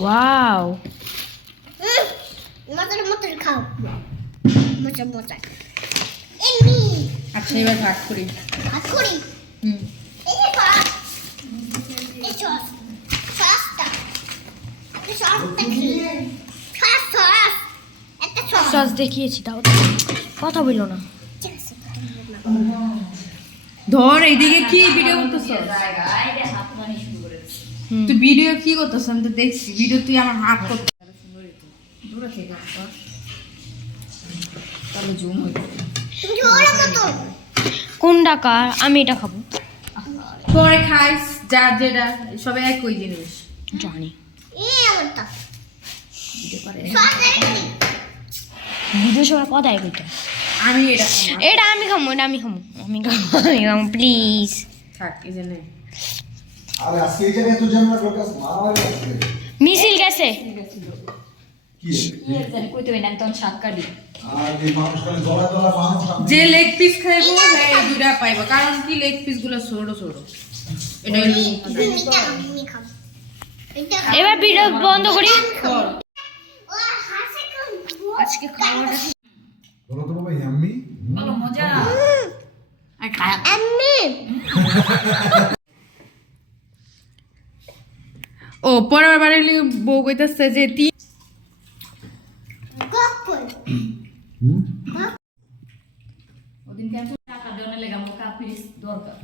Wow মজার মতন খাও মজা মজা এমনি আচ্ছা এবার ভাগ করি। ভাত করি? হুম। এই যে ভাত এই সস। সসটা। একটা সসটা কি? Sauce sauce. একটা সস। সস দেখিয়েছি তাও কথা বলল না। ঠিক ধর এইদিকে কি ভিডিও করতেছ। তুই ভিডিও কি করতেছ আমি তো দেখছি। ভিডিও তুই আমার হাত করতে দূরে থেকে তাহলে জুম কোন ডাকা? আমি এটা খাব। পরে খাইস যা যেটা সবাই একই জিনিস। জানি। ভিডিও সময় কথা কইটা আমি এটা এটা আমি খামো এটা আমি খাব। আমি খাব আমি খাব প্লিজ থাক এই যে নে। আরে আজকে এই জায়গায় তো জানা লোক আছে মারামারি আছে মিছিল গেছে। আর যে লেগ পিস খাইবো হ্যাঁ এই দুইটা পাইবো। কারণ কি লেগ পিসগুলো ছোট ছোট। এবার ভিডিও বন্ধ করি। আজকে খাওয়াটা বলো তো বাবা ইয়াম্মি। এমনি ও পরের বারে বউ কইতাছে যে তিন ওদিনকে টাকা দেওয়ার লেগে আমার কাপিস দরকার।